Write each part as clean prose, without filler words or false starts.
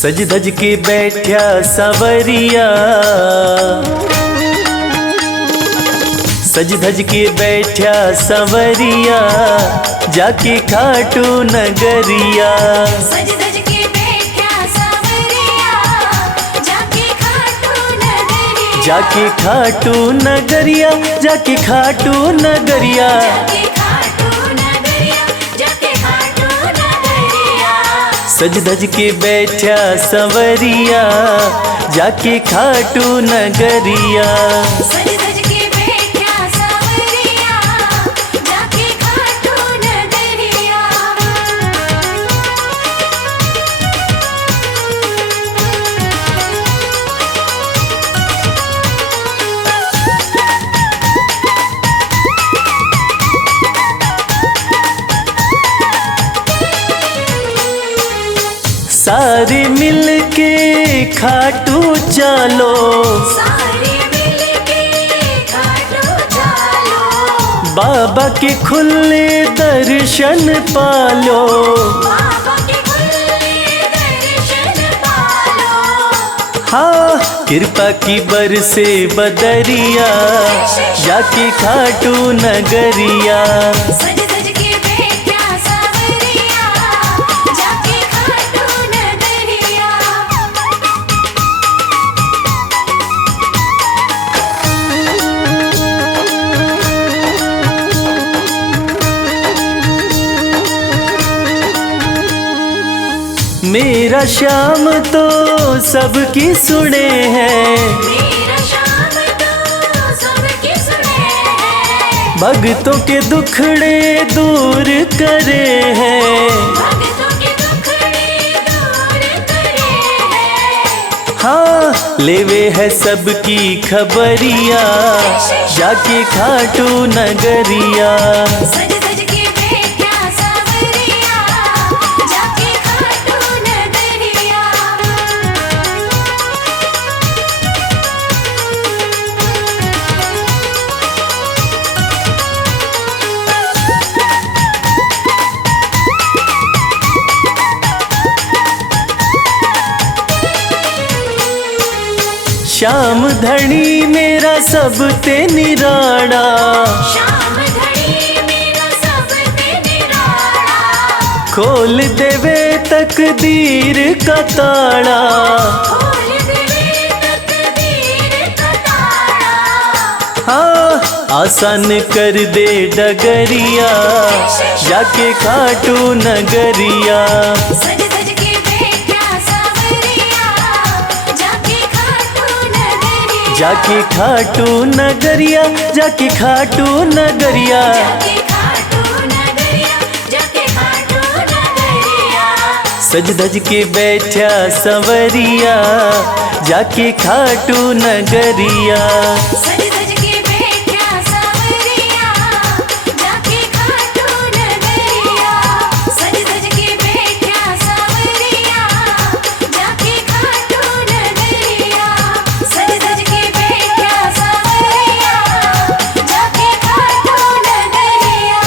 सज धज के बैठा सवरिया, सज धज के बैठा सवरिया, जाके खाटू नगरिया। सज धज के बैठा सवरिया, जाके खाटू नगरिया। जाके खाटू नगरिया, जाके खाटू नगरिया। जाके खाटू नगरिया, जाके खाटू नगरिया। सज धज के बैठा सवरिया, जाके खाटू नगरिया। सज धज के बैठा सवरिया, जाके खाटू नगरिया। सारे मिल के खाटू चलो, सारे मिलके खाटू चलो। बाबा के खुले दर्शन पालो। बाबा के खुले दर्शन पालो। हाँ कृपा की बरसे बदरिया, जाके खाटू नगरिया। सज धज के बैठा सवरिया, जाके खाटू नगरिया। मेरा श्याम तो सबकी सुने हैं, मेरा श्याम तो सबकी सुने हैं। भक्तों के दुखड़े दूर करे हैं। भक्तों के दुखड़े दूर करे हैं। हाँ लेवे है सबकी खबरिया, जाके खाटू नगरिया। सज धज के बैठा सवरिया, जाके खाटू नगरिया। श्याम धनी मेरा सब ते निराड़ा, श्याम धनी मेरा सब ते निराला। खोल देवे तकदीर का ताड़ा। खोल देवे तकदीर का ताला। हाँ आसान कर दे डगरिया, जाके खाटू नगरिया। सज धज के बैठा सवरिया, जाके खाटू नगरिया। जाके खाटू नगरिया, जाके खाटू नगरिया। जाके खाटू नगरिया, जाके खाटू नगरिया। सज धज के बैठा सवरिया, जाके खाटू नगरिया। सज धज के बैठा सवरिया, जाके खाटू नगरिया। सज धज के बैठा सवरिया, जाके खाटू नगरिया। सज धज के बैठा सवरिया, जाके खाटू नगरिया।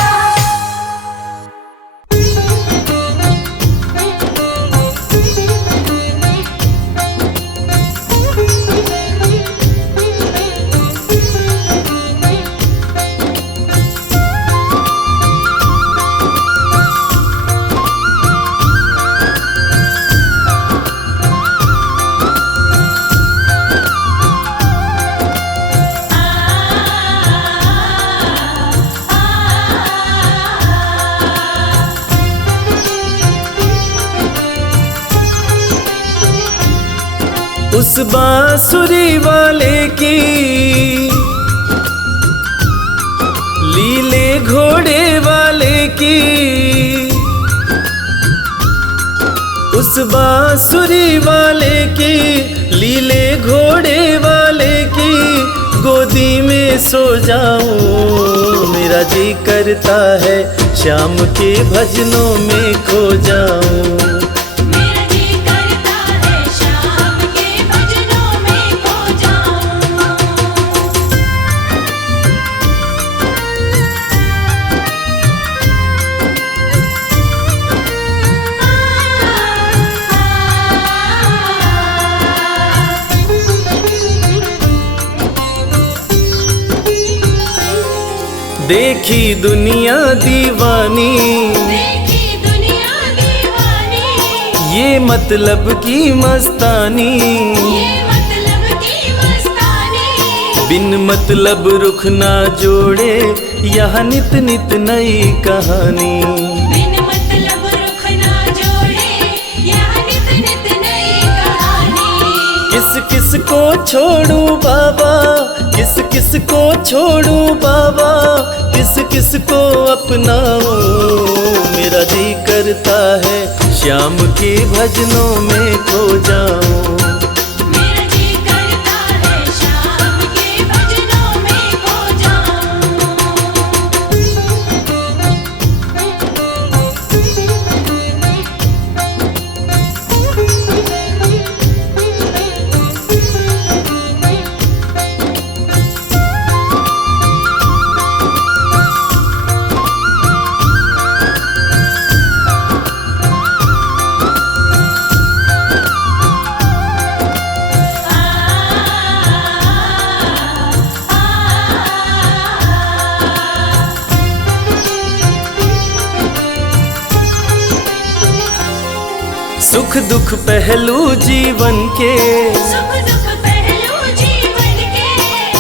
उस बांसुरी वाले की लीले घोड़े वाले की, उस बांसुरी वाले की लीले घोड़े वाले की, गोदी में सो जाऊं मेरा जी करता है, श्याम के भजनों में खो जाऊं। मेरा जी करता है, श्याम के भजनों में खो जाऊं। देखी दुनिया दीवानी, देखी दुनिया दीवानी, ये मतलब की मस्तानी, ये मतलब की मस्तानी। बिन मतलब रुख ना जोड़े यहाँ नित नित नई कहानी। बिन मतलब रुख ना जोड़े यहाँ नित नित नई कहानी। किस किस को छोड़ूं बाबा, किस किस को छोड़ूं बाबा, किस किस को अपनाऊं। मेरा जी करता है श्याम के भजनों में खो जाऊं। मेरा जी करता है शाम के भजनों में खो सुख दुख पहलू जीवन के, सुख दुख पहलू जीवन के,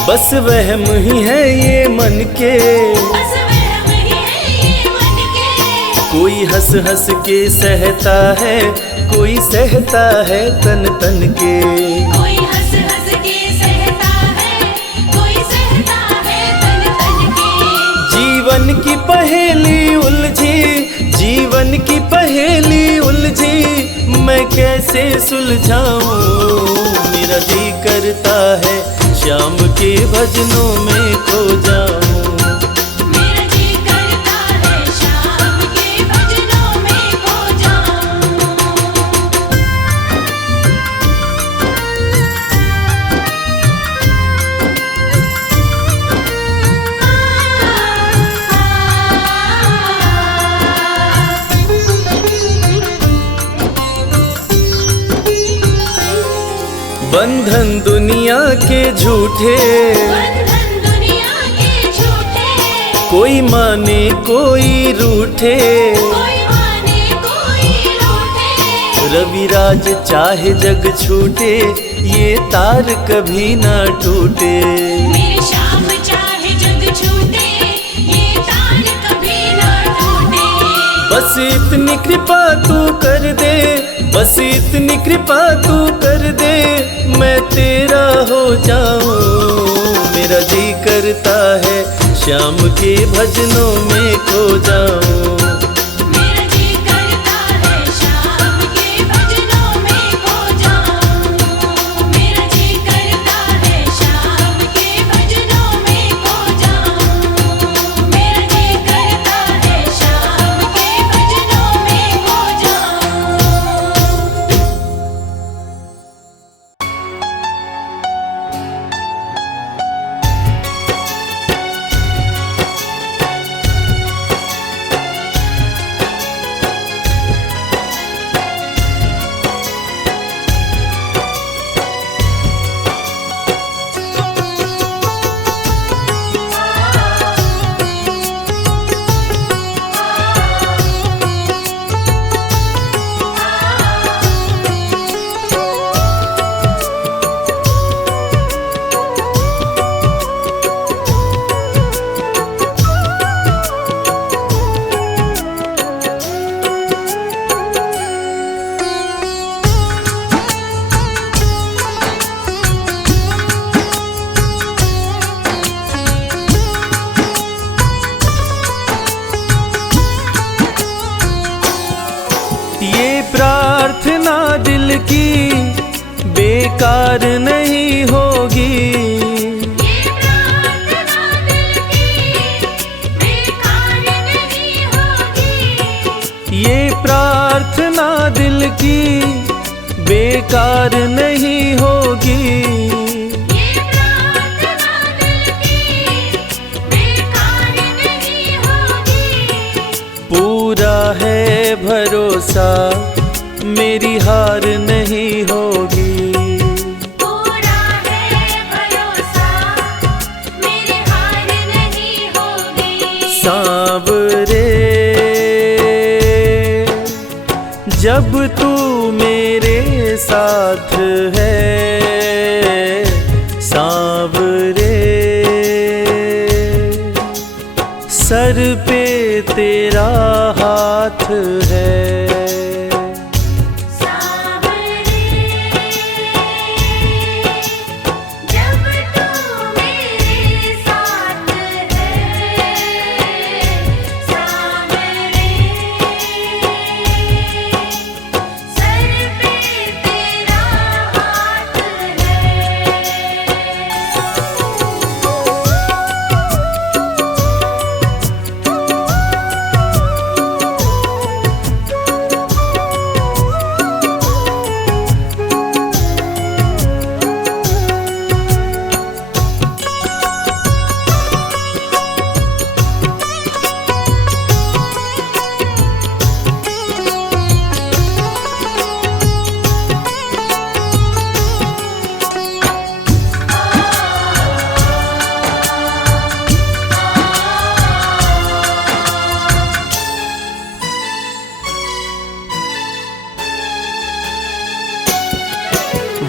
बस वहम ही है ये मन के। बस वहम ही है ये मन के। कोई हंस हंस के सहता है, कोई सहता है तन तन के। कोई हंस हंस के सहता है, कोई सहता है तन तन के। जीवन की पहेली उलझी, जीवन की पहेली उलझी, मैं कैसे सुलझाऊं। मेरा जी करता है श्याम के भजनों में खो जाऊं। मेरा जी करता है शाम के भजनों में खो बंधन दुनिया के झूठे, बंधन दुनिया के झूठे, कोई माने कोई रूठे। कोई माने कोई रूठे। रविराज चाहे जग छूटे, ये तार कभी ना टूटे। मेरे श्याम चाहे जग छूटे, ये तार कभी ना टूटे। बस इतनी कृपा तू कर दे, बस इतनी कृपा तू कर दे, मैं तेरा हो जाऊं। मेरा जी करता है श्याम के भजनों में खो जाऊं। मेरा जी करता है शाम के भजनों में खो जाऊं। मेरा जी करता है शाम के भजनों में खो जाऊं। मेरा जी करता है शाम के भजनों में खो जाऊं। प्रार्थना दिल की बेकार नहीं होगी। ये प्रार्थना दिल की बेकार नहीं होगी। ये प्रार्थना दिल की बेकार नहीं होगी। ये प्रार्थना दिल की बेकार नहीं होगी। पूरा है भरोसा मेरी हार नहीं होगी। पूरा है भरोसा मेरी हार नहीं होगी। जब तू मेरे साथ है सांवरे, सर पे तेरा हाथ है।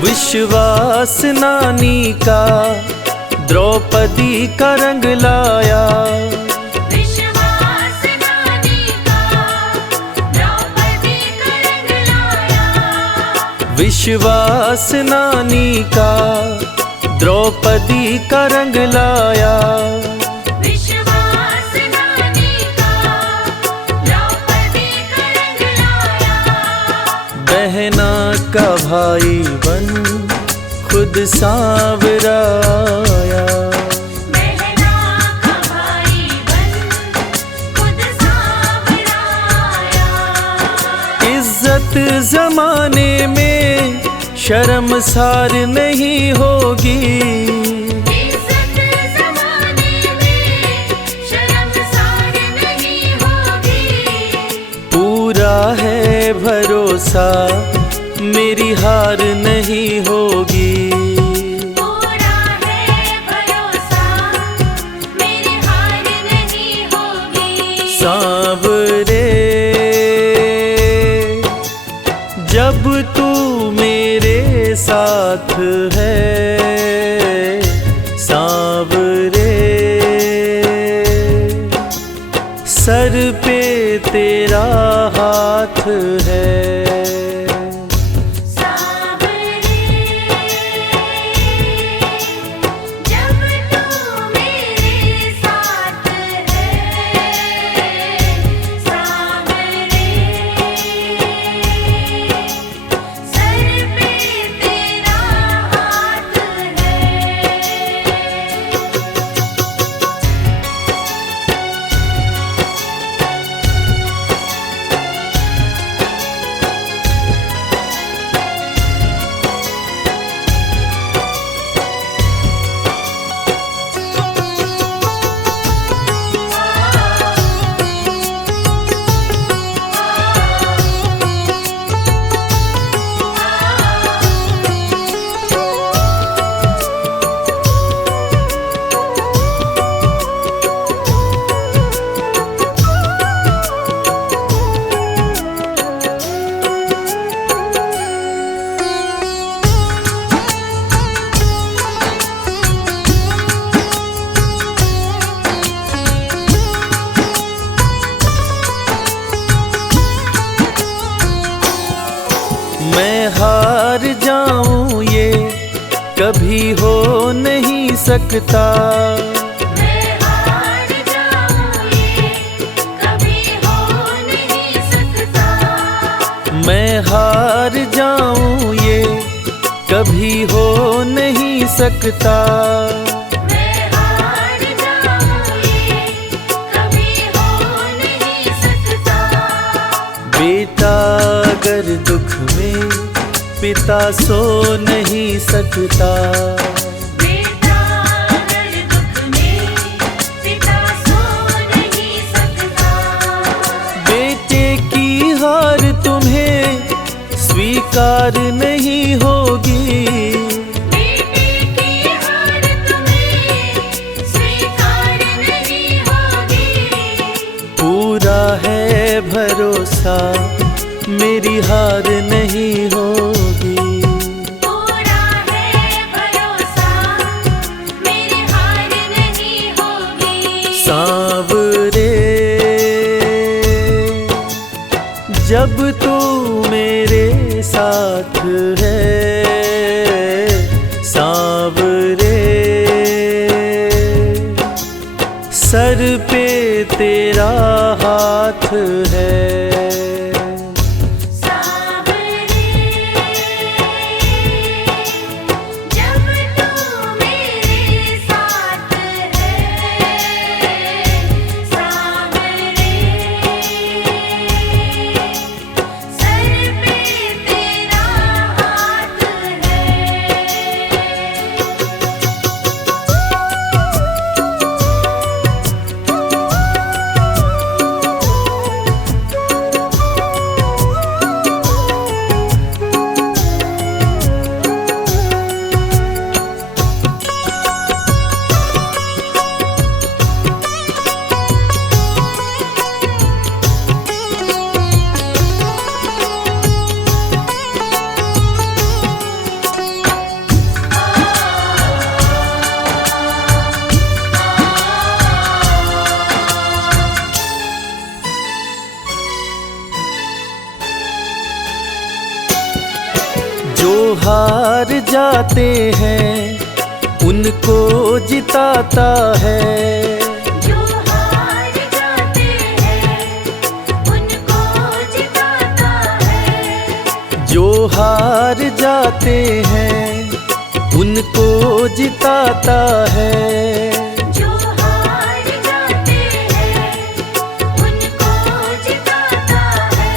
विश्वास नानी का द्रौपदी का रंग लाया, विश्वास नानी का द्रौपदी का रंग लाया, विश्वास नानी का द्रौपदी का रंग लाया। विश्वास नानी का द्रौपदी का रंग लाया। बहना का भाई बन खुद सांवरा आया, बहना का भाई बन खुद सांवरा आया। इज्जत जमाने में शर्मसार नहीं होगी, इज्जत ज़माने में शर्मसार नहीं होगी। पूरा है भरोसा मेरी हार नहीं होगी। पूरा है भरोसा मेरी हार नहीं होगी। सांवरे जब तू मेरे साथ है सांवरे, सर पे तेरा हाथ है। जब तू मेरे साथ है सांवरे, सर पे तेरा हाथ है। मैं हार जाऊं ये कभी हो नहीं सकता, मैं हार जाऊं ये कभी हो नहीं सकता। मैं हार जाऊं ये कभी हो नहीं सकता। मैं हार जाऊं ये कभी हो नहीं सकता। बेटा अगर दुख में पिता सो नहीं सकता, बेटा अगर दुख में पिता सो नहीं सकता। बेटे की हार तुम्हें स्वीकार नहीं होगी, बेटे की हार तुम्हें स्वीकार नहीं होगी। पूरा है भरोसा मेरी हार नहीं होगी। पूरा है भरोसा, मेरी हार नहीं होगी। सांवरे जब तू मेरे साथ है, सांवरे सर पे तेरा हाथ है। सांवरे जब तू मेरे साथ है, सांवरे सर पे तेरा हाथ है। जो हार जाते हैं उनको जिताता है। जो हार जाते हैं उनको जिताता है। जो हार जाते हैं उनको जिताता है। जो हार जाते हैं उनको जिताता है।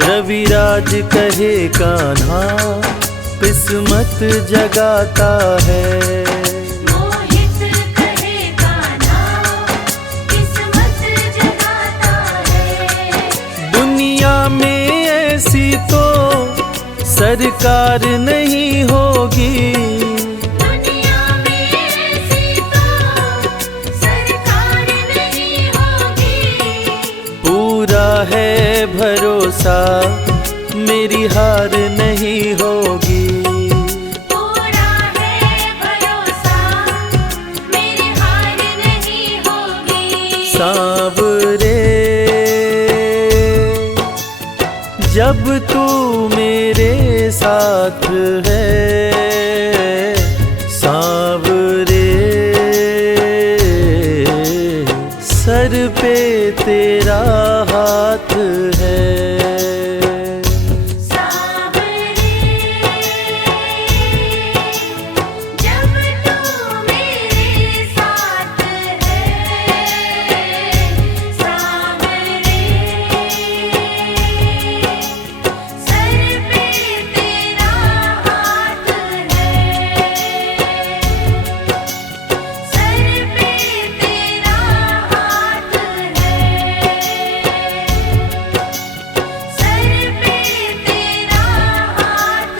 रविराज कहे कान्हा किस्मत जगाता है। मोहित कहे कान्हा किस्मत जगाता है। दुनिया में ऐसी तो सरकार नहीं होगी। दुनिया में ऐसी तो सरकार नहीं होगी। पूरा है भरोसा मेरी हार नहीं होगी। पूरा है भरोसा, मेरी हार नहीं होगी। सांवरे जब तू मेरे साथ है, सांवरे सर पे तेरा हाथ है। सांवरे जब तू मेरे साथ है, सांवरे सर पे तेरा हाथ है। सर पे तेरा हाथ है। सर पे तेरा हाथ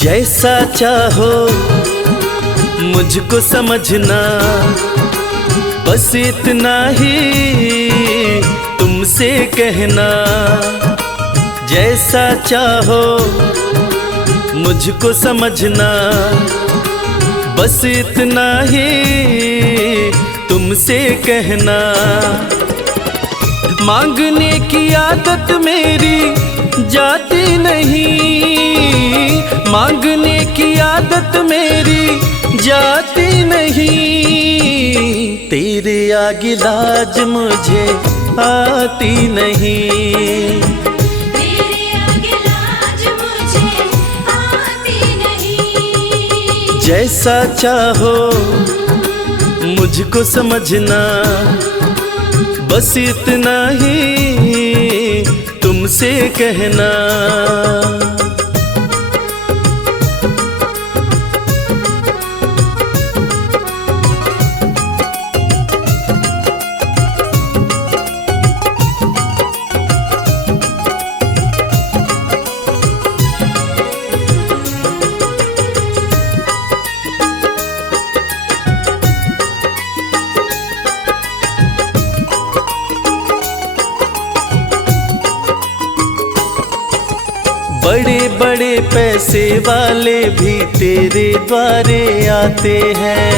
जैसा चाहो मुझको समझना, बस इतना ही तुमसे कहना। जैसा चाहो मुझको समझना, बस इतना ही तुमसे कहना। मांगने की आदत मेरी जाती नहीं, मांगने की आदत मेरी जाती नहीं। तेरे आगे लाज मुझे आती नहीं। तेरे आगे लाज मुझे आती नहीं। जैसा चाहो मुझको समझना, बस इतना ही तुमसे तुमसे कहना। बड़े बड़े पैसे वाले भी तेरे द्वारे आते हैं।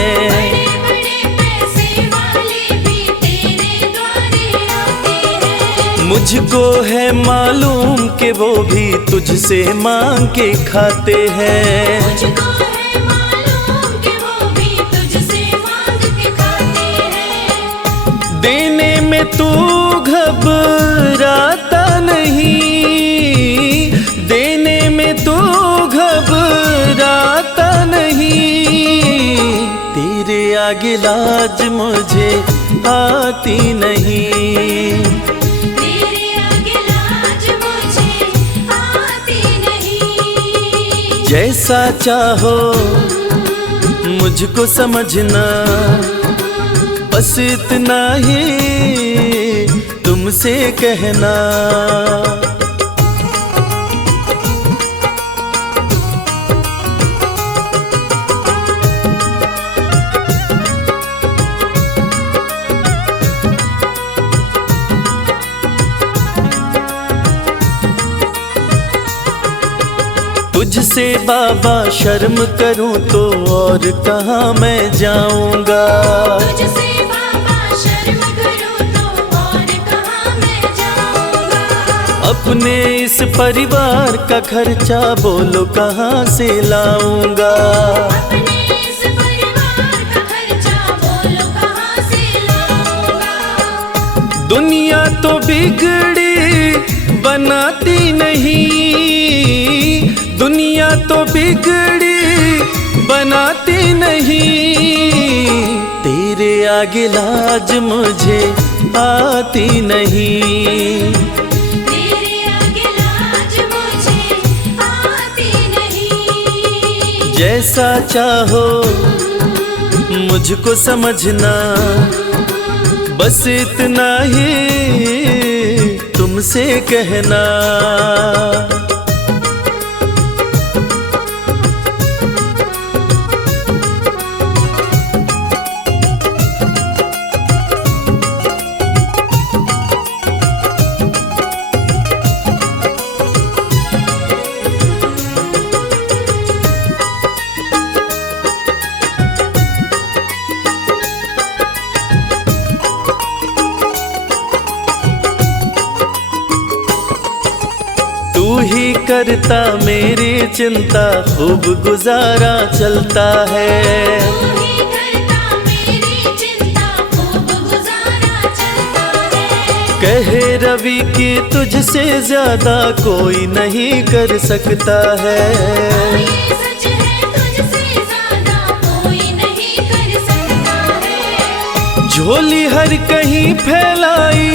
बड़े पैसे वाले भी तेरे द्वारे आते हैं। मुझको है मालूम कि वो भी तुझसे मांग के खाते हैं। मुझको है मालूम कि वो भी तुझसे मांग के खाते हैं। देने में तू घबराता नहीं, देने में तू घबराता नहीं। तेरे आगे लाज मुझे आती नहीं। तेरे आगे लाज मुझे आती नहीं। जैसा चाहो मुझको समझना, बस इतना ही तुमसे कहना। तुझसे बाबा शर्म करूं तो और कहाँ मैं जाऊंगा। तुझसे बाबा शर्म करूं तो और कहाँ मैं जाऊंगा। अपने इस परिवार का खर्चा बोलो कहाँ से लाऊंगा। अपने इस परिवार का खर्चा बोलो कहाँ से लाऊंगा। दुनिया तो बिगड़ी बनाती नहीं, दुनिया तो बिगड़ी बनाती नहीं। तेरे आगे लाज मुझे आती नहीं। तेरे आगे लाज मुझे आती नहीं। जैसा चाहो मुझको समझना, बस इतना ही तुमसे कहना। तू ही करता मेरी चिंता, खूब गुजारा चलता है। तू ही करता मेरी चिंता, खूब गुजारा चलता है। कहे रवि कि तुझसे ज्यादा कोई नहीं कर सकता है। ये सच है, तुझसे ज्यादा कोई नहीं कर सकता है। झोली हर कहीं फैलाई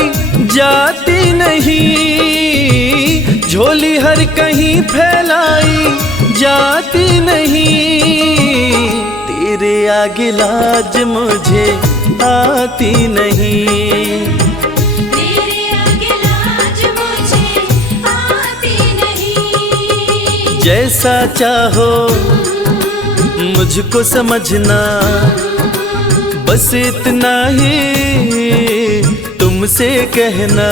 जाती नहीं, झोली हर कहीं फैलाई जाती नहीं। तेरे आगे लाज मुझे आती नहीं। तेरे आगे लाज मुझे आती नहीं। जैसा चाहो मुझको समझना, बस इतना ही तुमसे कहना।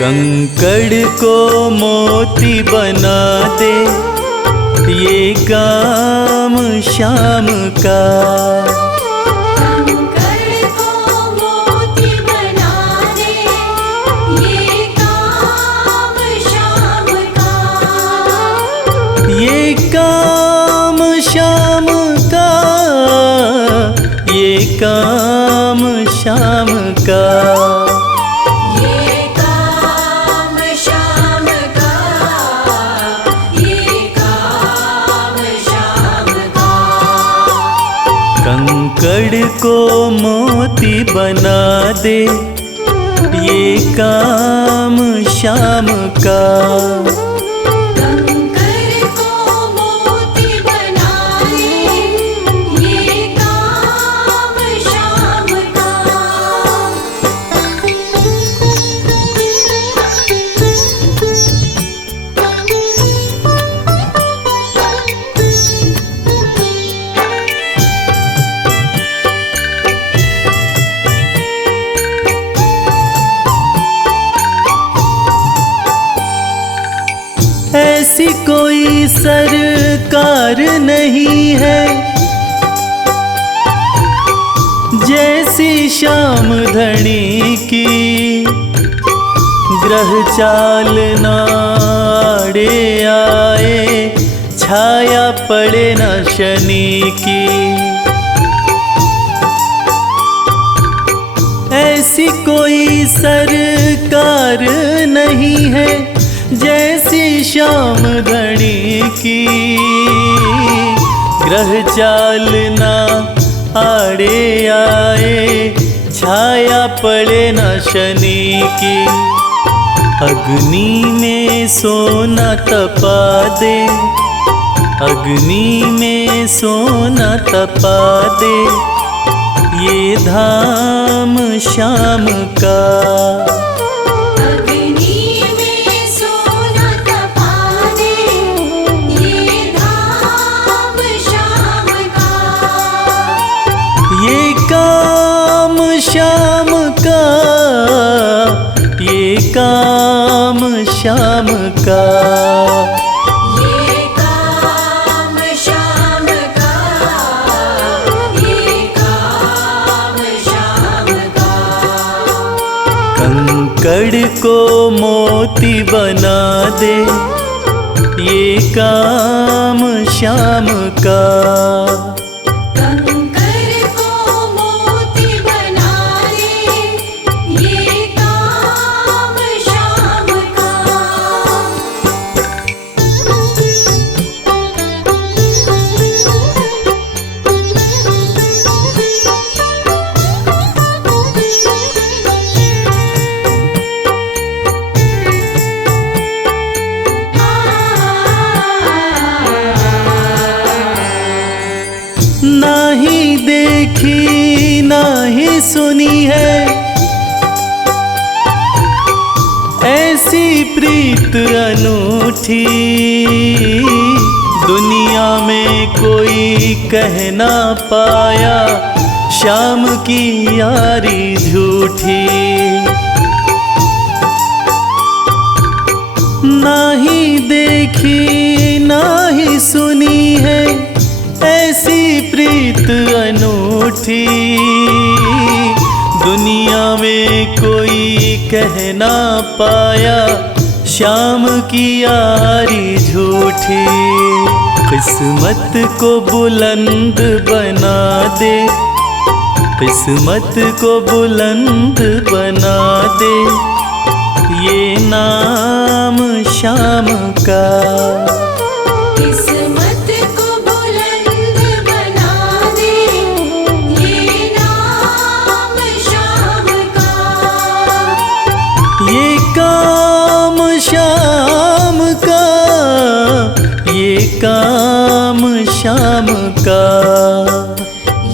कंकड़ को मोती बना दे ये काम शाम का। कंकड़ को मोती बना दे ये काम शाम का, ये काम शाम का, ये काम शाम का, ये काम शाम का। कंकड़ को मोती बना दे, ये काम शाम का। कंकर को मोती बना दे, ये काम शाम का। ऐसी कोई सरकार नहीं है जैसी श्याम धनी की, ग्रह चाल नाड़े आए, छाया पड़े न शनि की। ऐसी कोई सरकार नहीं है जैसी श्याम धनी की, ग्रह चाल ना आड़े आए, छाया पड़े न शनि की। अग्नि में सोना तपा दे, अग्नि में सोना तपा दे, ये धाम शाम का। अग्नि में सोना तपा दे, ये धाम शाम का। ये काम शाम का, ये काम शाम का, ये काम शाम का, ये काम शाम का। कंकड़ को मोती बना दे, ये काम शाम का। कंकर को मोती बना दे, ये काम शाम का। नाही देखी नाही सुनी है ऐसी प्रीत अनूठी, दुनिया में कोई कह ना पाया, शाम की यारी झूठी। नाही देखी नाही सुनी है ऐसी प्रीत अनूठी, दुनिया में कोई कह ना पाया, शाम की यारी झूठी। किस्मत को बुलंद बना दे, किस्मत को बुलंद बना दे, ये नाम शाम का। किस्मत को बुलंद बना दे, ये नाम शाम का। ये काम शाम का, ये काम शाम का,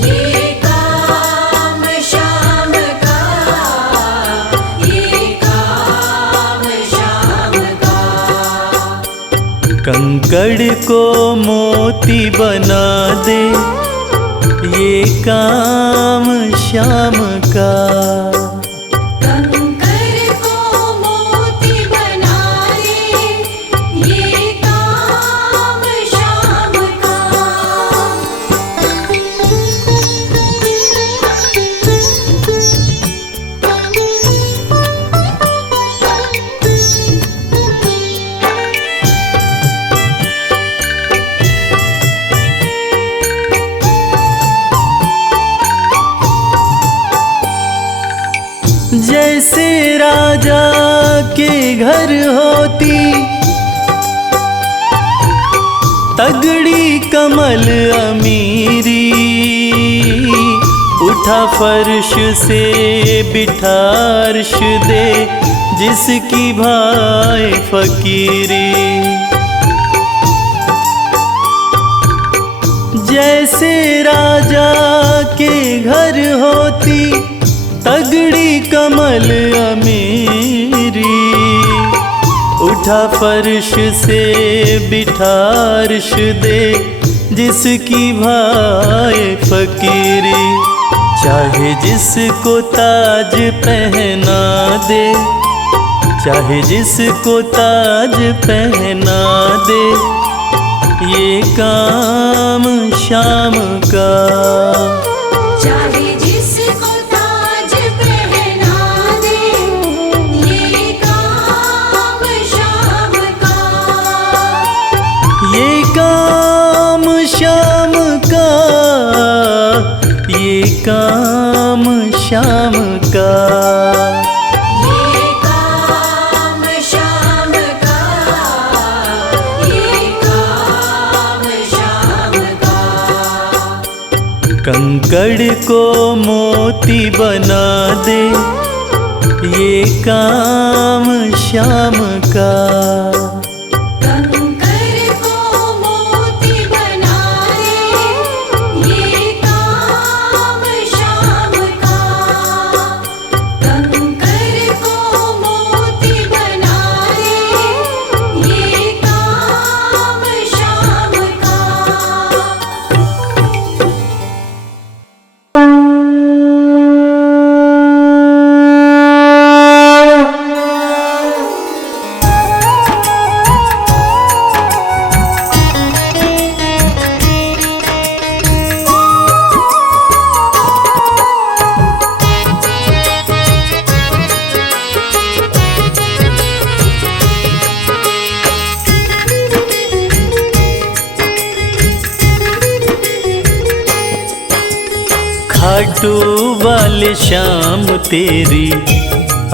ये काम शाम का, ये काम शाम का। कंकड़ को मोती बना दे, ये काम शाम का। कंकर को मोती बना दे, ये काम शाम का। जैसे राजा के घर होती तगड़ी कमल अमीरी, उठा फर्श से बिठा अर्श दे जिसकी भाई फकीरी। जैसे राजा के घर होती तगड़ी कमल अमीरी, उठा फर्श से बिठा अर्श दे जिसकी भाई फकीरी। चाहे जिसको ताज पहना दे, चाहे जिसको ताज पहना दे, ये काम शाम का। चाहे जिसको ताज पहना दे, ये काम शाम का। ये काम शाम का, ये काम शाम का। ये काम शाम का, ये काम शाम का। कंकड़ को मोती बना दे, ये काम शाम का। कंकर को मोती बना दे, ये काम शाम का। कंकर को मोती बना दे, ये काम शाम का। खाटू वाले शाम तेरी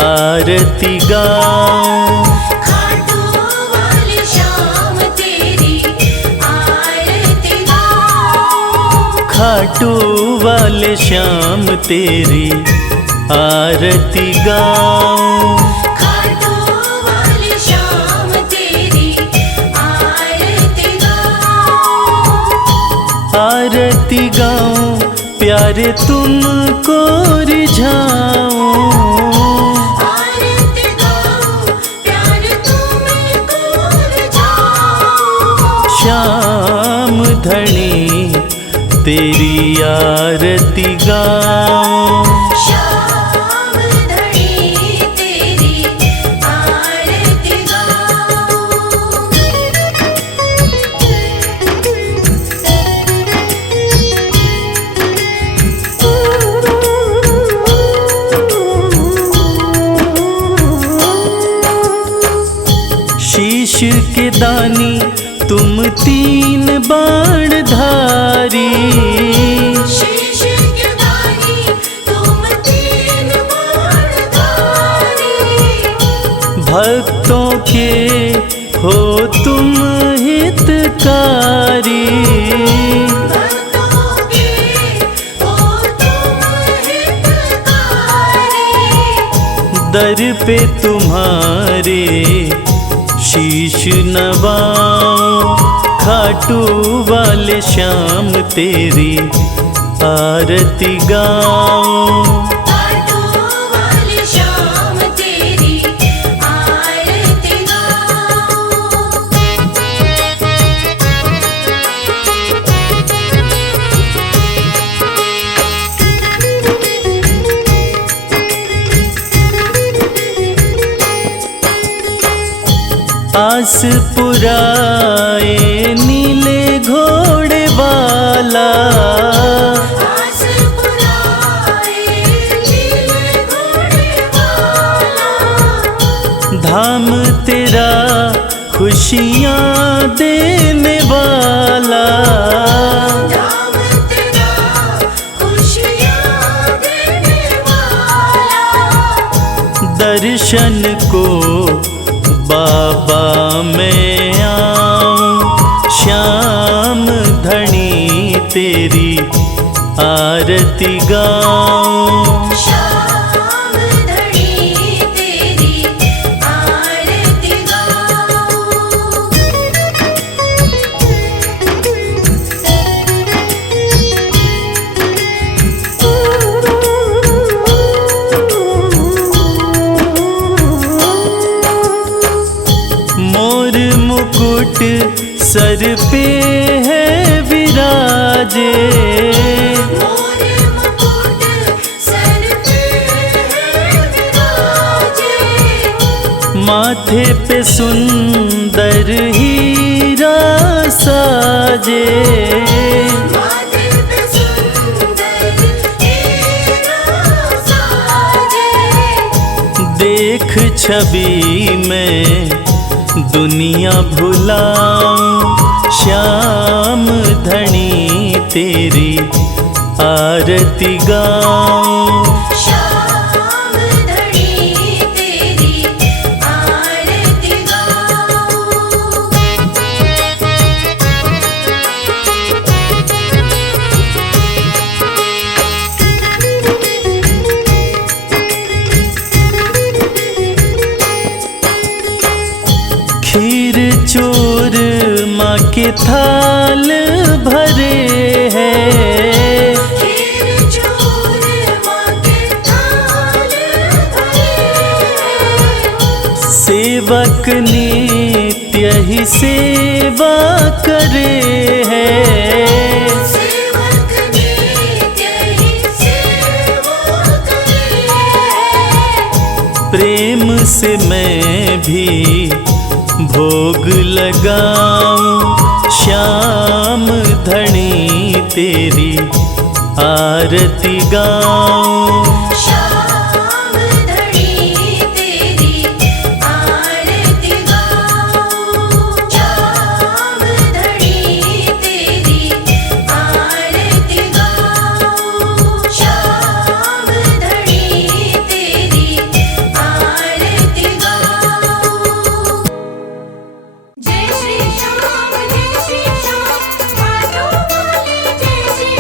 आरती गाऊं, खाटू वाली शाम तेरी आरती गाऊं। खाटू वाले शाम तेरी आरती गाऊं। खाटू वाली शाम तेरी आरती गाऊं। आरती गाऊं प्यारे तुमको रिझाऊं। आरती गाऊं प्यार तुमको रिझाऊं। श्याम धनी तेरी आरती गाऊं। श्याम धनी तेरी आरती गाऊं। शीश के दानी तुम तीन बाण धारी, शीश के दानी तुम तीन बाणधारी। भक्तों के हो तुम हितकारी। भक्तों के हो तुम हितकारी। दर पे तुम्हारे शीश नवाऊं। खाटू वाले श्याम तेरी आरती गाऊं। खाटू वाली शाम तेरी आरती गाऊं। आस पुराए नीले घोड़े वाला, आस पुराए नीले घोड़े वाला। धाम तेरा खुशियाँ देने वाला। धाम तेरा खुशियाँ देने वाला। दर्शन को बाबा मैं आऊं, श्याम धनी तेरी आरती गाऊं। श्याम धनी तेरी आरती गाऊं। मोर मुकुट सर पे है विराजे, मोर मुकुट सर पे है विराजे। माथे पे सुंदर हीरा साजे, माथे पे सुंदर हीरा साजे। देख छवि में दुनिया भुलाऊं, श्याम धनी तेरी आरती गाऊं। श्याम धनी तेरी आरती गाऊं। खीर चूर माँ के थाल भरे हैं, खीर चूर माँ के थाल भरे। सेवक नित्य ही सेवा करे हैं। सेवक नित्य ही सेवा करे। प्रेम से मैं भी भोग लगाऊं, श्याम धनी तेरी आरती गाऊं। श्याम धनी तेरी आरती गाऊं। श्याम धनी तेरी आरती गाऊं। श्याम धनी तेरी आरती गाऊं। जय श्री श्याम खाटू वाले जय श्री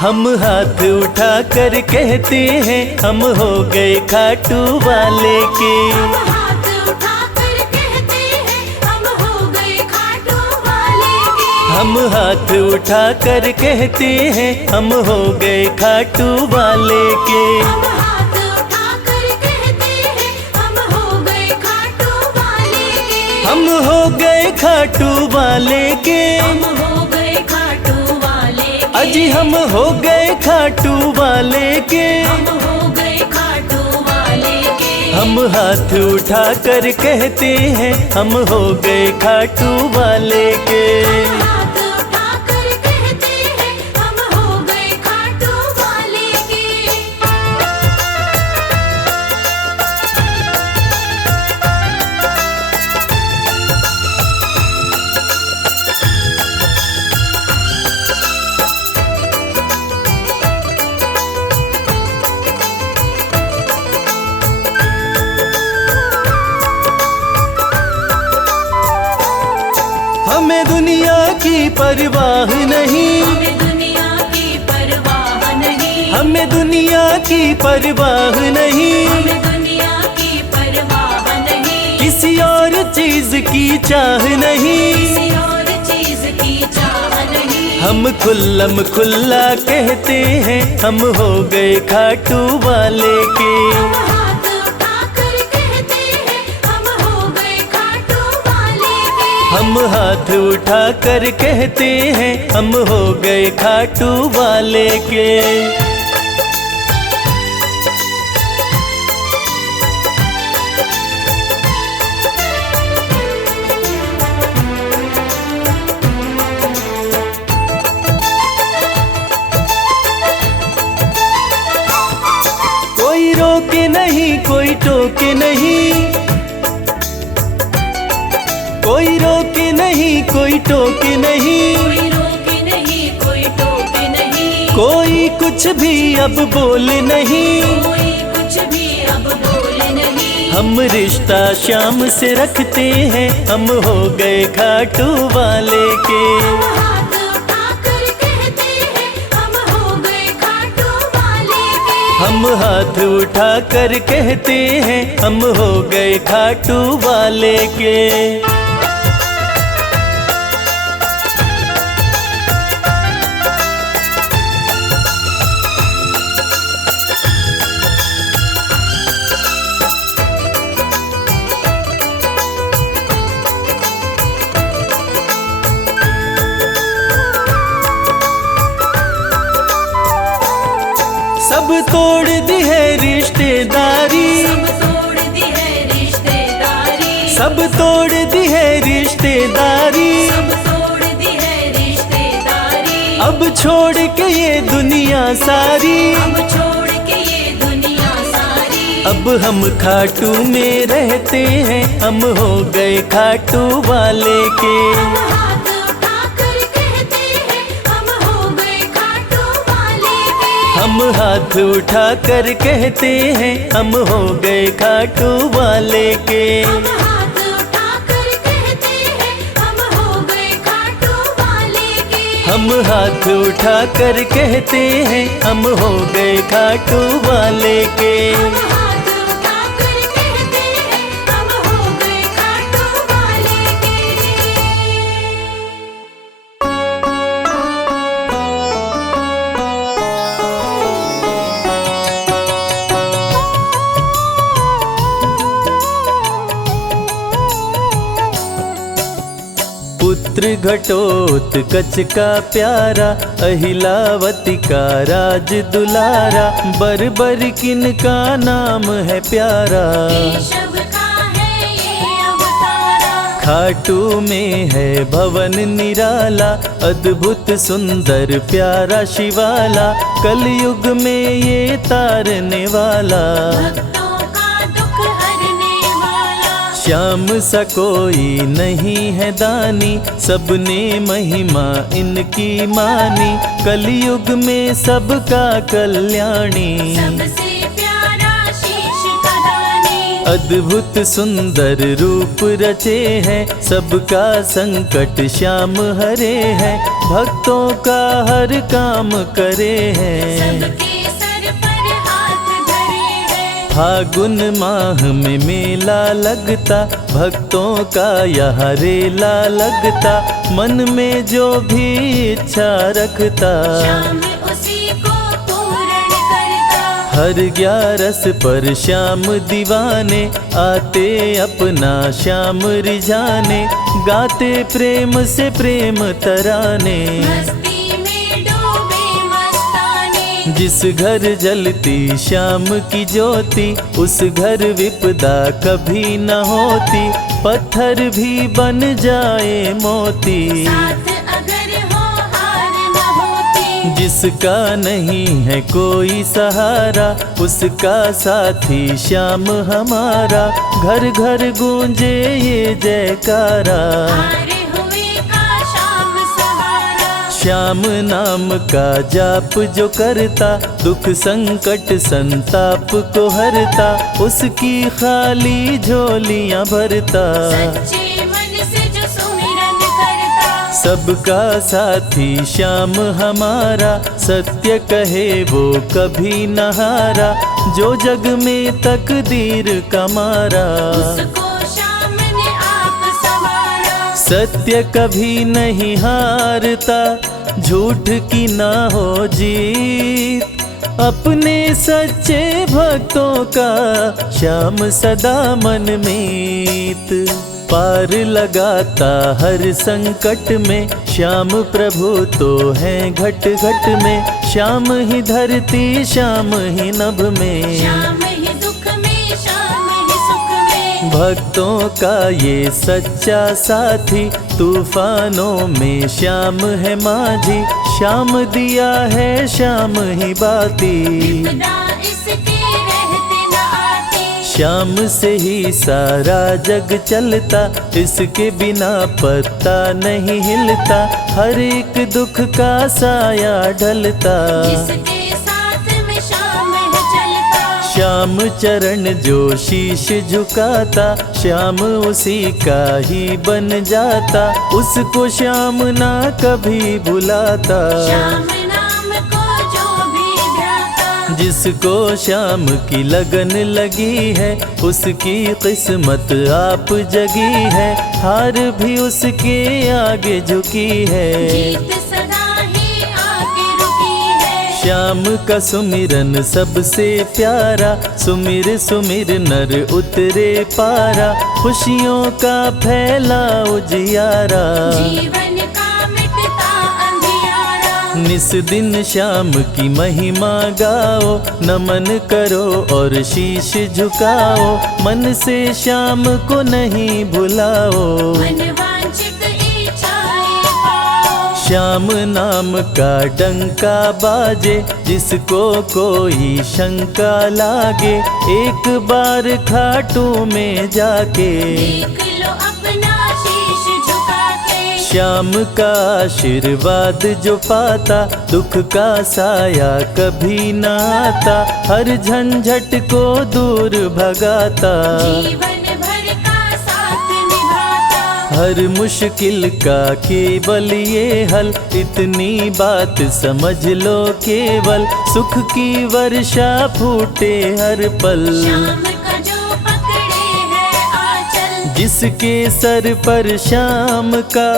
हम हाथ उठा कर कहते हैं हम हो गए खाटू वाले के। हम हाथ उठाकर कहते हैं हम हो गए खाटू वाले के। हम हाथ उठा कर कहते हैं हम हो गए खाटू वाले के। हम हाथ उठाकर कहते हैं हम हो गए खाटू वाले के। हम हो गए खाटू वाले के। हम हो गए खाटू वाले के। अजी हम हो गए खाटू वाले के। हम हो गए खाटू वाले के। हम हाथ उठा कर कहते हैं हम हो गए खाटू वाले के। हम हाथ उठाकर कहते हैं हम हो गए खाटू वाले के। हमें दुनिया की परवाह नहीं। हमें दुनिया की परवाह नहीं। हमें दुनिया की परवाह नहीं। हमें दुनिया की परवाह नहीं। किसी और चीज की चाह नहीं। किसी और चीज की चाह नहीं। हम खुल्लम खुल्ला कहते हैं हम हो गए खाटू वाले के। हम हाथ उठाकर कहते हैं हम हो गए खाटू वाले के। हम हाथ उठा कर कहते हैं हम हो गए खाटू वाले के। रोके नहीं, कोई टोके नहीं, कोई रोके नहीं, कोई टोके नहीं, कोई रोके नहीं, कोई टोके नहीं, कोई कुछ भी अब बोले नहीं, कोई कुछ भी अब बोले नहीं। हम रिश्ता श्याम से रखते हैं, हम हो गए खाटू वाले के। हम हाथ उठाकर कहते हैं, हम हो गए खाटू वाले के। हम हाथ उठा कर कहते हैं, हम हो गए खाटू वाले के। सब तोड़ दी है रिश्तेदारी, सब तोड़ दी है रिश्तेदारी, सब तोड़ दी है रिश्तेदारी, सब तोड़ दी है रिश्तेदारी। अब छोड़ के ये दुनिया सारी, अब छोड़ के ये दुनिया सारी। अब हम खाटू में रहते हैं, हम हो गए खाटू वाले के। हम हाथ उठाकर कहते हैं, हम हो गए खाटू वाले के। हम हाथ उठा कर कहते हैं, हम हो गए खाटू वाले के। हम हाथ उठाकर कहते हैं, हम हो गए खाटू वाले के। हम हाथ उठा कर कहते हैं, हम हो गए खाटू वाले के। हम हाथ उठाकर कहते हैं, हम हो गए खाटू वाले के। पुत्र घटोत्कच का प्यारा, अहिलावती का राज दुलारा, बर किन का नाम है प्यारा। केशव का है ये अवतारा, खाटू में है भवन निराला, अद्भुत सुंदर प्यारा शिवाला, कलयुग में ये तारने वाला। भक्तों का दुख हरने वाला, श्याम सा कोई नहीं है दानी, सबने महिमा इनकी मानी, कलयुग में सबका कल्याणी। सबसे प्यारा शीश का दानी, अद्भुत सुंदर रूप रचे हैं, सबका संकट श्याम हरे हैं, भक्तों का हर काम करे हैं। सबके सर पर हाथ धरे हैं। फागुन माह में मेला लगता, भक्तों का यहाँ रेला लगता, मन में जो भी इच्छा रखता, श्याम उसी को पूर्ण करता। हर 11 पर श्याम दीवाने, आते अपना श्याम रिझाने, गाते प्रेम से प्रेम तराने। मस्ती में डूबे मस्ताने, जिस घर जलती श्याम की ज्योति, उस घर विपदा कभी न होती, पत्थर भी बन जाए मोती। साथ अगर हो हार न होती, जिसका नहीं है कोई सहारा, उसका साथी श्याम हमारा, घर घर गूंजे ये जयकारा। हारे हुए का श्याम सहारा। श्याम नाम का जाप जो करता, दुख संकट संताप को हरता, उसकी खाली झोलियां भरता। सच्चे मन से जो सुमिरन करता, सबका साथी श्याम हमारा, सत्य कहे वो कभी न हारा, जो जग में तकदीर का मारा। उसको श्याम ने आप संवारा। सत्य कभी नहीं हारता, झूठ की ना हो जीत, अपने सच्चे भक्तों का श्याम सदा मन मीत। पार लगाता हर संकट में, श्याम प्रभु तो हैं घट घट में, श्याम ही धरती श्याम ही नभ में, श्याम ही दुख में, श्याम ही सुख में। भक्तों का ये सच्चा साथी, तूफानों में श्याम है माझी, श्याम दिया है श्याम ही बाती। विपदा इसके रहते न श्याम से ही सारा जग चलता, इसके बिना पत्ता नहीं हिलता, हर एक दुख का साया ढलता। जिसके साथ में श्याम है चलता, श्याम चरण जो शीश झुकाता, श्याम उसी का ही बन जाता, उसको श्याम ना कभी भुलाता। श्याम नाम को जो भी ध्याता, जिसको श्याम की लगन लगी है, उसकी किस्मत आप जगी है, हार भी उसके आगे झुकी है। जीत सदा ही आके रुकी है। श्याम का सुमिरन सबसे प्यारा, सुमिर सुमिर नर उतरे पारा, खुशियों का फैला उजियारा। जीवन का मिटता अंधियारा, निस दिन श्याम की महिमा गाओ, नमन करो और शीश झुकाओ, मन से श्याम को नहीं भुलाओ। मन वांछित इच्छाएं पाओ। श्याम नाम का डंका बाजे, जिसको कोई शंका लागे, एक बार खाटू में जाके देख लो अपना शीश झुका के। श्याम का आशीर्वाद जो पाता, दुख का साया कभी न आता, हर झंझट को दूर भगाता। जीवन भर का साथ निभाता, हर मुश्किल का केवल ये हल, इतनी बात समझ लो केवल, सुख की वर्षा फूटे हर पल। श्याम का जो पकड़े है आंचल, जिसके सर पर श्याम का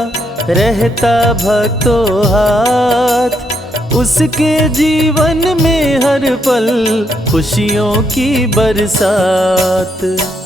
रहता भक्तों हाथ, उसके जीवन में हर पल खुशियों की बरसात।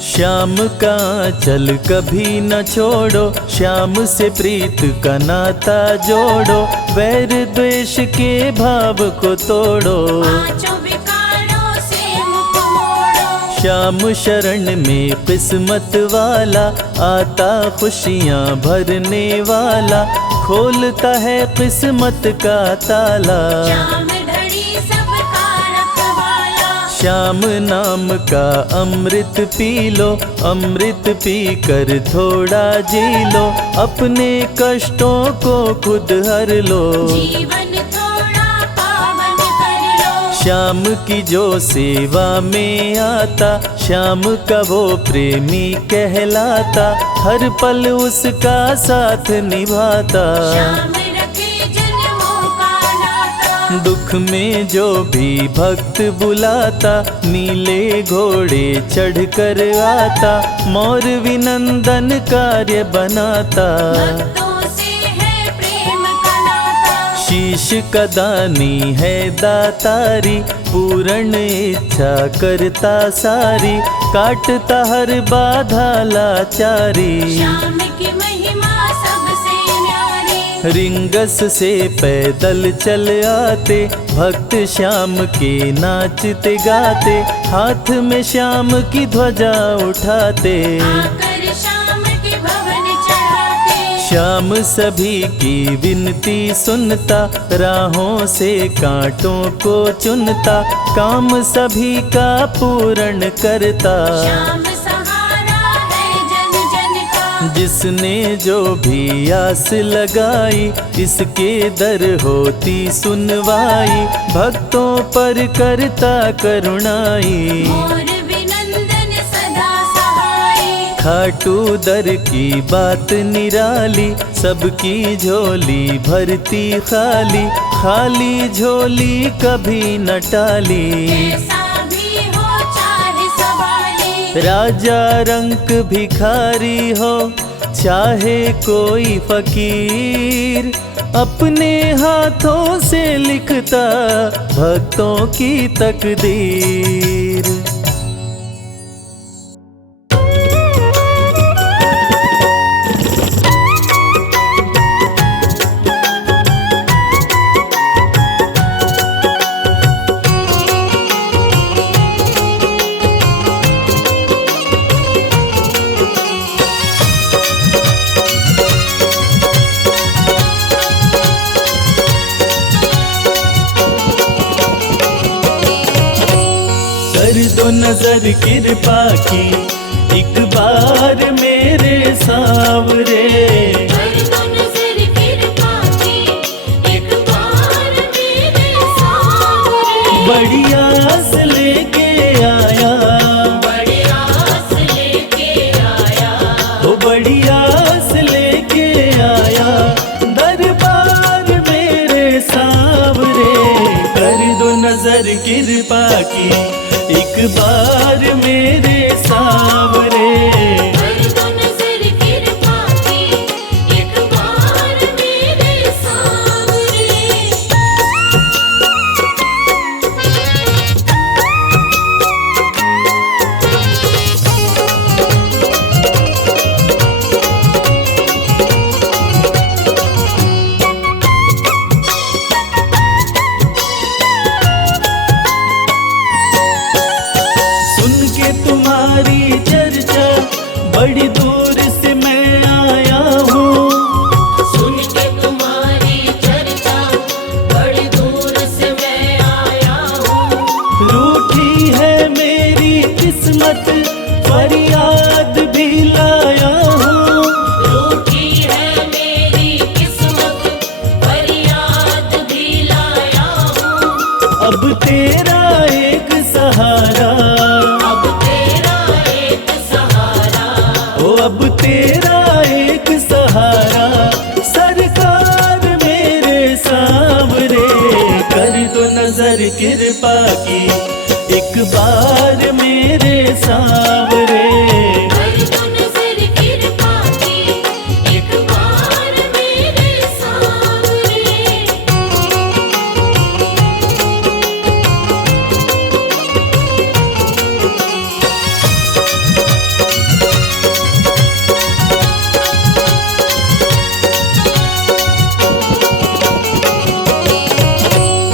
श्याम का चल कभी न छोड़ो, श्याम से प्रीत का नाता जोड़ो, वैर द्वेष के भाव को तोड़ो। पांचों विकारों से मुख मोड़ो। श्याम शरण में किस्मत वाला, आता खुशियाँ भरने वाला, खोलता है किस्मत का ताला। श्याम धड़ी सबका रखवाला, श्याम नाम का अमृत पी लो, अमृत पी कर थोड़ा जी लो, अपने कष्टों को खुद हर लो। जीवन थोड़ा पावन कर लो। श्याम की जो सेवा में आता, श्याम का वो प्रेमी कहलाता, हर पल उसका साथ निभाता। श्याम रखे जन्मों का नाता, दुख में जो भी भक्त बुलाता, नीले घोड़े चढ़ कर आता, मोर विनंदन कार्य बनाता। भक्तों से है प्रेम का नाता, शीश का दानी है दातारी, पूर्ण इच्छा करता सारी, काटता हर बाधा लाचारी। श्याम की महिमा सबसे न्यारी, रिंगस से पैदल चल आते, भक्त श्याम के नाचते गाते, हाथ में श्याम की ध्वजा उठाते। आकर श्याम के भवन चढ़ाते। श्याम सभी की विनती सुनता, राहों से कांटों को चुनता, काम सभी का पूर्ण करता। श्याम सहारा है जन जन का, जिसने जो भी आस लगाई, इसके दर होती सुनवाई, भक्तों पर करता करुणाई। मोर विनंदन सदा सहाय, खाटू दर की बात निराली, सबकी झोली भरती खाली, खाली झोली कभी न टाली। कैसा भी हो चाहे सवाली, राजा रंक भिखारी हो, चाहे कोई फकीर, अपने हाथों से लिखता भक्तों की तकदीर। कर दो नजर कृपा की एक बार मेरे सावरे। कर दो नजर कृपा की एक बार मेरे सावरे। बड़ी आस लेके आया, बड़ी आस लेके आया, ओ बड़ी आस लेके आया दरबार मेरे सावरे। कर दो नजर कृपा की एक बार मेरे सावरे। कर दो नजर कृपा की एक बार मेरे सावरे। सुन के तुम्हारी चर्चा बड़ी दूर से मैं आया हूँ। सुन के तुम्हारी चर्चा बड़ी दूर से मैं आया हूँ। रूठी है मेरी किस्मत फरियाद भी लाया हूँ। रूठी है मेरी किस्मत फरियाद भी लाया हूँ। अब तेरा एक सहारा, अब तेरा एक सहारा, ओ अब तेरा एक सहारा सरकार मेरे सावरे। कर दो नजर कृपा की एक बार मेरे सावरे। कर दो नजर कृपा की एक बार मेरे सावरे।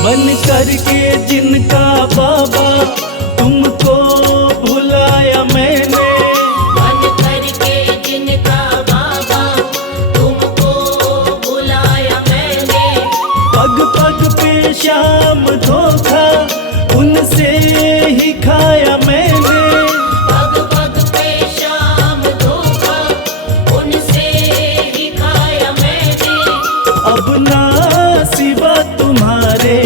बन करके जिनका बाबा तुमको भुलाया मैंने। बन करके जिनका बाबा तुमको बुलाया मैंने। पग पग पे शाम धोखा उनसे ही खाया मैंने। पग पग पे शाम धोखा उनसे ही खाया मैंने। अब ना सिवा तुम्हारे,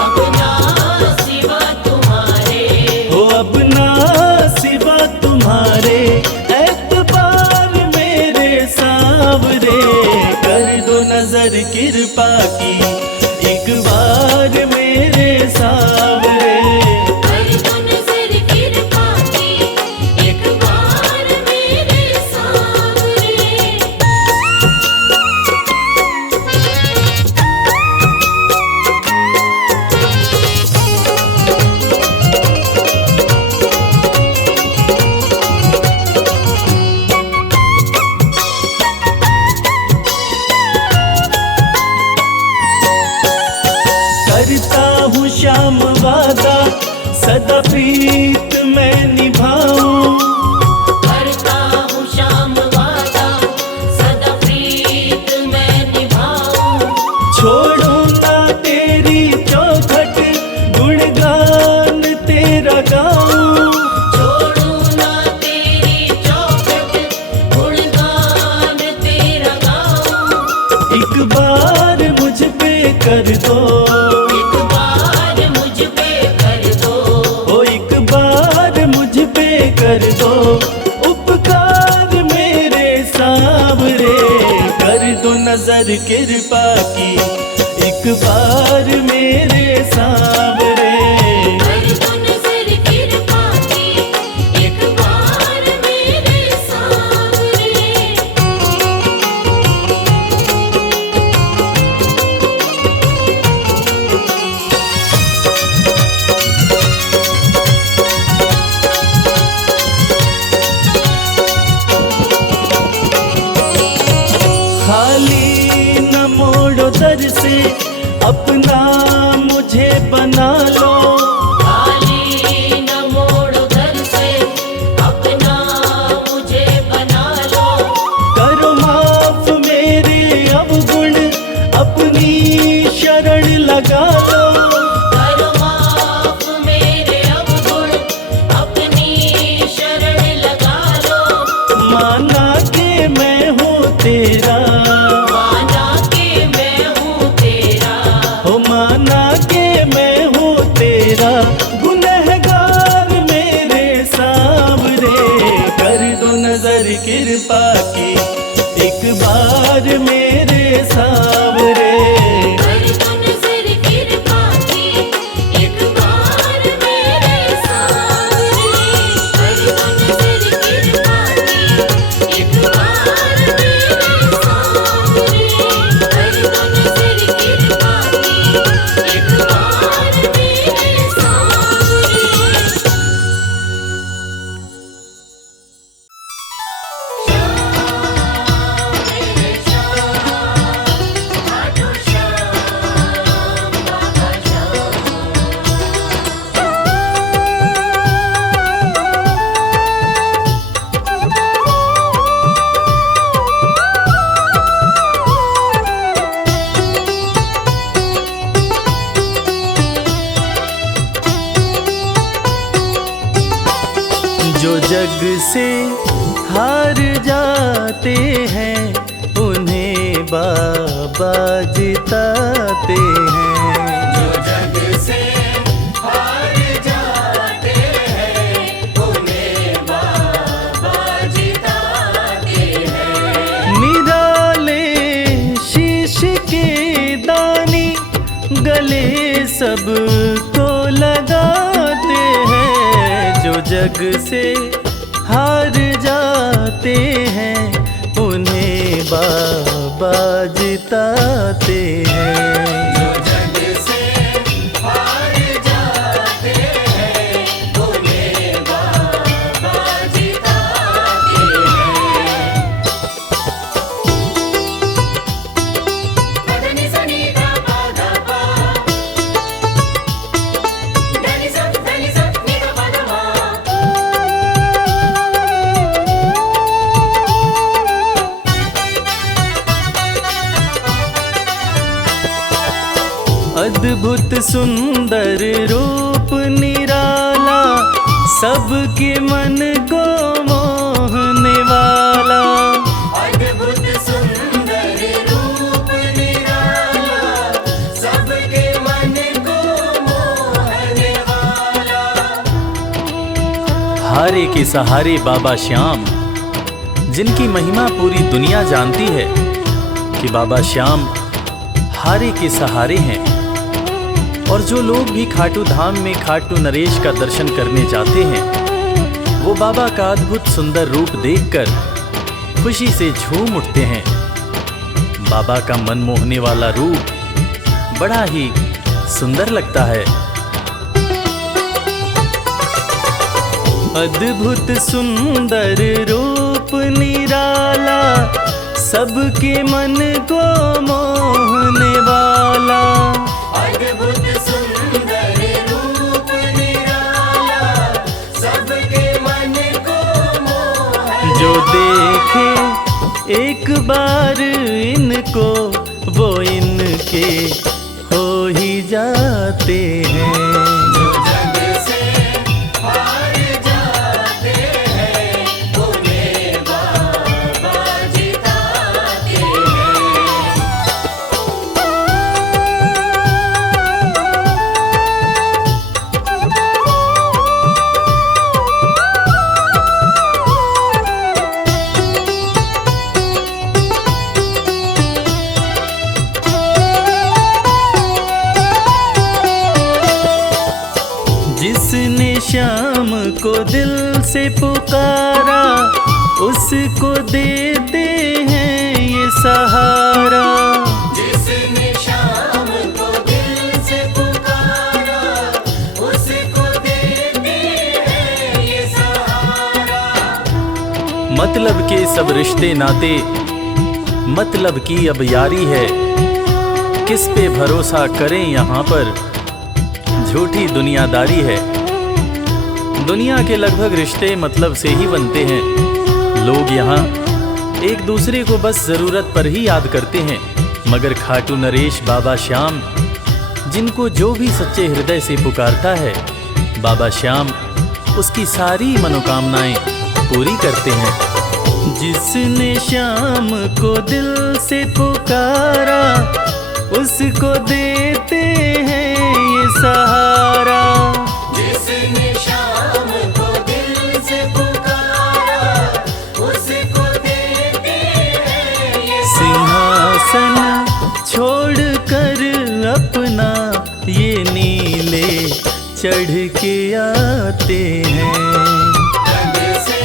अपना सिवा तुम्हारे, हो अब ना सिवा तुम्हारे एतबार मेरे सावरे। कर दो नजर कृपा की एक बार मेरे सावरे। कर दो नजर कृपा की एक बार मेरे सावरे। करता हूँ श्याम वादा सदा प्रीत मैं निभाऊं। करता हूँ श्याम वादा सदा प्रीत मैं निभाऊं। छोड़ूं ना तेरी चौखट गुणगान तेरा गाऊं। छोड़ू ना तेरी चौखट गुणगान तेरा गाऊं। एक बार मुझ पे कर दो, एक बार मुझ पे कर दो। ओ एक बार मुझ पे कर दो उपकार मेरे सावरे। कर दो नजर कृपा की एक बार मेरे सावरे। कर दो नजर कृपा की एक बार मेरे सावरे। खाली न मोड़ो दर से अपना मुझे बना तेरा, माना के मैं हूँ तेरा, हो माना के मैं हूँ तेरा, गुनहगार मेरे सांवरे, कर दो नजर कृपा की एक बार मेरे सांवरे। कर दो नजर कृपा की एक बार मेरे सांवरे, कर दो नजर कृपा की एक बार मेरे सांवरे, कर दो नजर कृपा की एक बार मेरे सांवरे। जो जग से हार जाते हैं उन्हें बाबा जिताते हैं। जो जग से हार जाते हैं उन्हें बाबा जिताते हैं। निराले शीश के दानी गले सबको लगाते हैं। जो जग से हार जाते हैं उन्हें बाबा जिताते हैं। जो जग से हार जाते हैं उन्हें बाबा जिताते हैं। मदनी सनी धा पा धा पा, धनी सा नि धा पा धा मा। अद्भुत सुंदर रूप निराला, सबके मन को मोहने वाला। अद्भुत सुंदर रूप निराला, सबके मन को मोहने वाला। हारे के सहारे बाबा श्याम, जिनकी महिमा पूरी दुनिया जानती है कि बाबा श्याम हारे के सहारे हैं। और जो लोग भी खाटू धाम में खाटू नरेश का दर्शन करने जाते हैं, वो बाबा का अद्भुत सुंदर रूप देखकर खुशी से झूम उठते हैं। बाबा का मन मोहने वाला रूप बड़ा ही सुंदर लगता है। अद्भुत सुंदर रूप निराला, सबके मन को मोहने वाला। अद्भुत सुंदर रूप निराला, सबके मन को मोहने। जो देखे एक बार इनको, वो इनके हो ही जाते हैं। जो जग से हार जाते हैं उन्हें बाबा जिताते हैं। जिसने श्याम को दिल से पुकारा, उसको देते हैं ये सहारा। जिसने शाम को दिल से पुकारा, उसको देते हैं ये सहारा। मतलब के सब रिश्ते नाते, मतलब की अब यारी है। किस पे भरोसा करें यहाँ पर, झूठी दुनियादारी है। दुनिया के लगभग रिश्ते मतलब से ही बनते हैं। लोग यहाँ एक दूसरे को बस जरूरत पर ही याद करते हैं, मगर खाटू नरेश बाबा श्याम, जिनको जो भी सच्चे हृदय से पुकारता है, बाबा श्याम उसकी सारी मनोकामनाएं पूरी करते हैं। जिसने श्याम को दिल से पुकारा, उसको देते हैं ये सहारा। जिसने शाम को दिल से पुकारा, उसको देते हैं ये सिंहासन छोड़कर अपना ये नीले चढ़ के आते हैं। जग से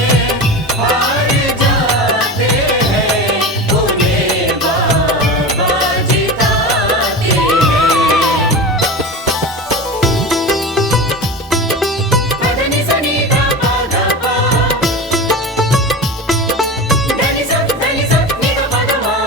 हार जाते हैं, उन्हें बाबा जिताते हैं। पधनि सनि धा पा धा पा, धनि सा नि धा पा धा मा।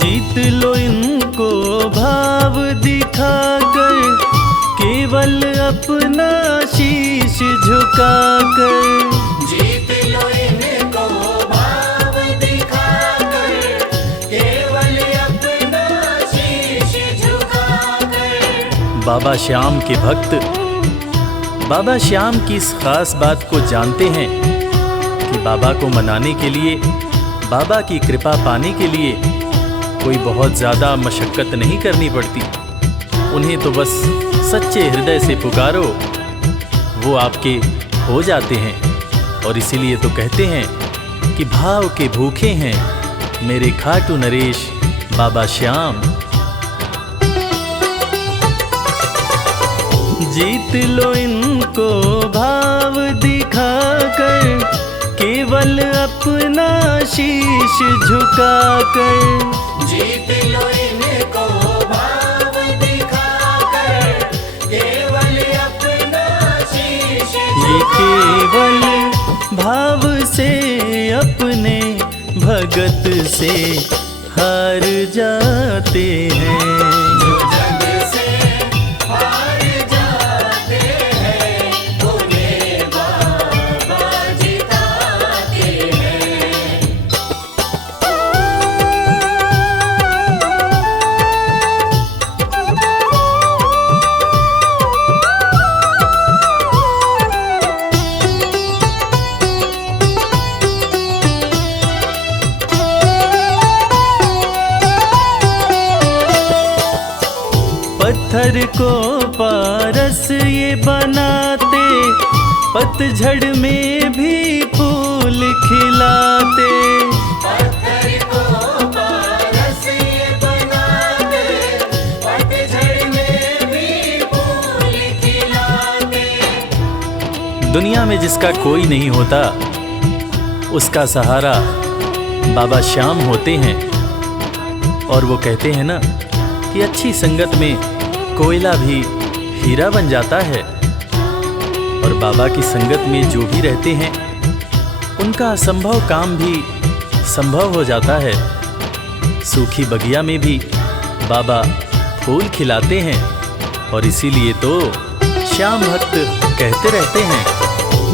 जीत लो इनको भाव दिखाकर, केवल अपना शीश झुकाकर। जीत लो इनको भाव दिखाकर, केवल अपना शीश झुकाकर। बाबा श्याम के भक्त बाबा श्याम की इस खास बात को जानते हैं कि बाबा को मनाने के लिए, बाबा की कृपा पाने के लिए कोई बहुत ज़्यादा मशक्क़त नहीं करनी पड़ती। उन्हें तो बस सच्चे हृदय से पुकारो, वो आपके हो जाते हैं। और इसीलिए तो कहते हैं कि भाव के भूखे हैं मेरे खाटू नरेश बाबा श्याम। जीत लो इनको भाव दिखाकर, केवल अपना शीश झुकाकर। जीत लो इनको भाव दिखाकर, केवल अपना शीश ये केवल भाव से अपने भगत से हार जाते हैं। जग से हार जाते हैं, उन्हें बाबा जिताते हैं। पत्थर को पारस ये बनाते, पतझड़ में भी फूल खिलाते। पत्थर को पारस ये बनाते, पतझड़ में भी फूल खिलाते। दुनिया में जिसका कोई नहीं होता, उसका सहारा बाबा श्याम होते हैं। और वो कहते हैं ना कि अच्छी संगत में कोयला भी हीरा बन जाता है। और बाबा की संगत में जो भी रहते हैं, उनका असंभव काम भी संभव हो जाता है। सूखी बगिया में भी बाबा फूल खिलाते हैं। और इसीलिए तो श्याम भक्त कहते रहते हैं,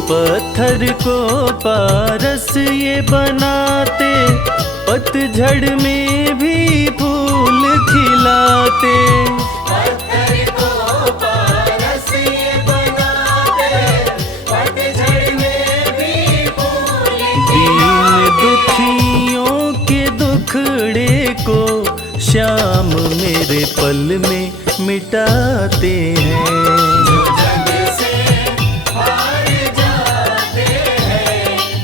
पत्थर को पारस ये बनाते, पतझड़ में भी फूल खिलाते। पत्थर को पारस ये बनाते, पतझड़ में भी फूल दीन दुखियों के दुखड़े को श्याम मेरे पल में मिटाते हैं। जग से हार जाते हैं,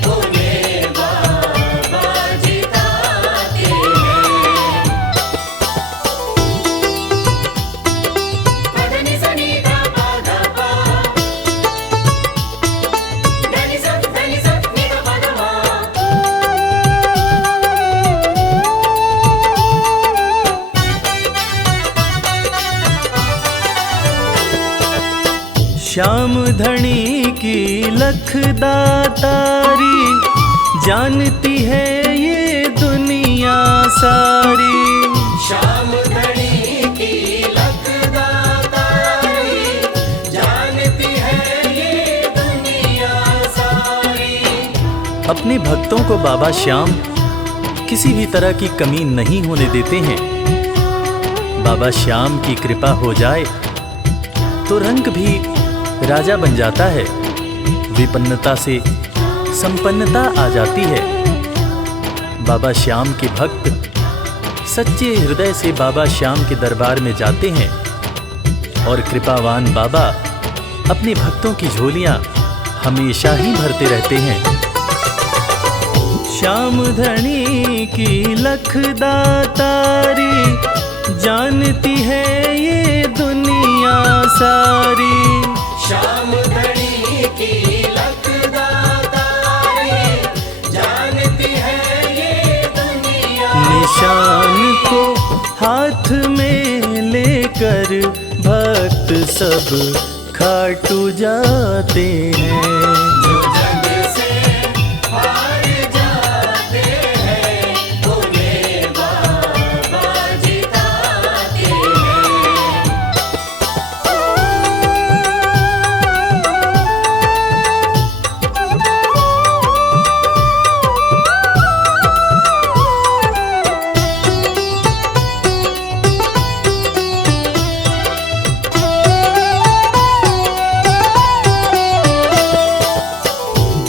उन्हें बाबा जिताते हैं। पधनि सनि धा पा धा पा, धनि सा नि धा पा धा मा। श्याम धनी की लख दातारी, जानती है ये दुनिया सारी। श्याम धनी की लख दातारी, जानती है ये दुनिया सारी। अपने भक्तों को बाबा श्याम किसी भी तरह की कमी नहीं होने देते हैं। बाबा श्याम की कृपा हो जाए तो रंग भी राजा बन जाता है, विपन्नता से संपन्नता आ जाती है। बाबा श्याम के भक्त सच्चे हृदय से बाबा श्याम के दरबार में जाते हैं और कृपावान बाबा अपने भक्तों की झोलियां हमेशा ही भरते रहते हैं। श्याम धनी की लखदातारी, जानती है ये दुनिया सारी। श्याम धनी की लखदातारी, जानती है ये दुनिया। निशान को हाथ में लेकर भक्त सब खाटू जाते हैं। जो जग से हार जाते हैं, उन्हें बाबा जिताते हैं।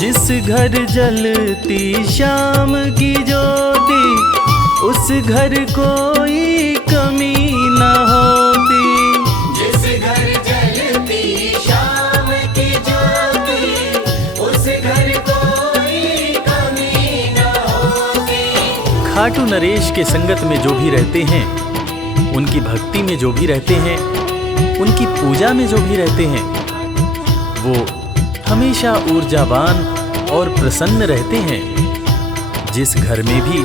जिस घर जलती श्याम की ज्योति, उस घर कोई कमी न होती। जिस घर जलती श्याम की ज्योति, उस घर कोई कमी न होती। खाटू नरेश के संगत में जो भी रहते हैं, उनकी भक्ति में जो भी रहते हैं, उनकी पूजा में जो भी रहते हैं, वो हमेशा ऊर्जावान और प्रसन्न रहते हैं। जिस घर में भी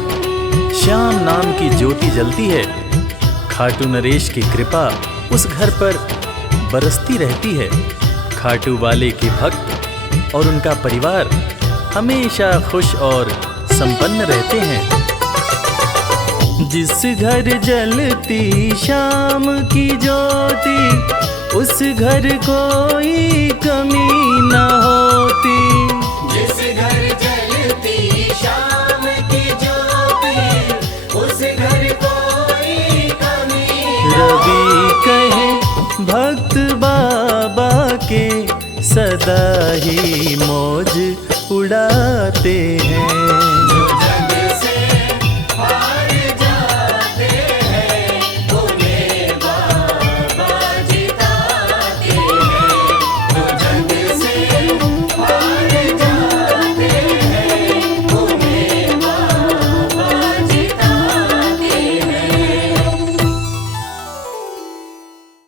श्याम नाम की ज्योति जलती है, खाटू नरेश की कृपा उस घर पर बरसती रहती है। खाटू वाले के भक्त और उनका परिवार हमेशा खुश और संपन्न रहते हैं। जिस घर जलती श्याम की ज्योति, उस घर कोई कमी न होती। जिस घर जलती श्याम की ज्योति, उस घर कोई कमी न रवि कहे भक्त बाबा के, सदा ही मौज उड़ाते हैं।